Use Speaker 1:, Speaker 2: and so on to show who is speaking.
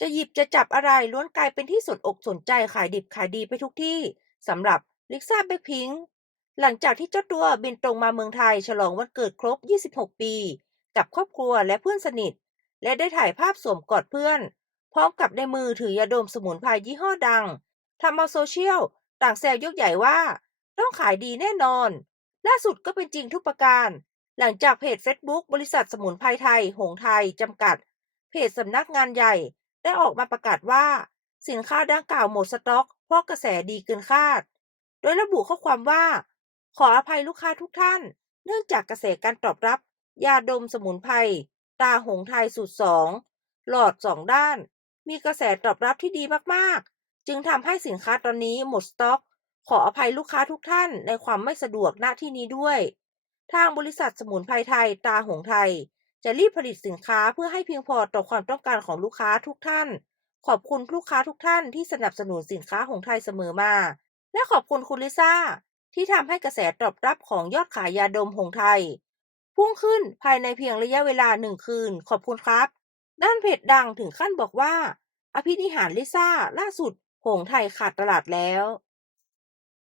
Speaker 1: จะหยิบจะจับอะไรล้วนกลายเป็นที่สนอกสนใจขายดิบขายดีไปทุกที่สำหรับลิซ่าแบ็คพิงค์หลังจากที่เจ้าตัวบินตรงมาเมืองไทยฉลองวันเกิดครบ 26 ปี กับครอบครัวและเพื่อนสนิท และได้ถ่ายภาพสวมกอดเพื่อน พร้อมกับในมือถือยาดมสมุนไพรยี่ห้อดังทำเอาโซเชียลต่างแซวยกใหญ่ว่า ต้องขายดีแน่นอน ล่าสุดก็เป็นจริงทุกประการ หลังจากเพจ Facebook บริษัทสมุนไพรไทย หงไทยจำกัด เพจสำนักงานใหญ่ ได้ออกมาประกาศว่า สินค้าดังกล่าวหมดสต็อก เพราะกระแสดีเกินคาด โดยระบุข้อความว่า ขออภัยลูกค้าทุกท่าน เนื่องจากกระแสการตอบรับ ยาดมสมุนไพรตาหงไทยสูตรสองหลอดสองด้าน มีกระแสตอบรับที่ดีมากๆ จึงทำให้สินค้าตอนนี้หมดสต็อก ขออภัยลูกค้าทุกท่านในความไม่สะดวกณที่นี้ด้วย ทางบริษัทสมุนไพรไทยตาหงไทย จะรีบผลิตสินค้าเพื่อให้เพียงพอต่อความต้องการของลูกค้าทุกท่าน ขอบคุณลูกค้าทุกท่านที่สนับสนุนสินค้าหงไทยเสมอมา และขอบคุณคุณลิซ่า ที่ทำให้กระแสตอบรับของยอดขายยาดมหงไทย พุ่งขึ้นภายในเพียงระยะเวลาหนึ่งคืน ขอบคุณครับ ด้านเพจดังถึงขั้นบอกว่า อภินิหารลิซ่าล่าสุดหงไทยขาดตลาดแล้ว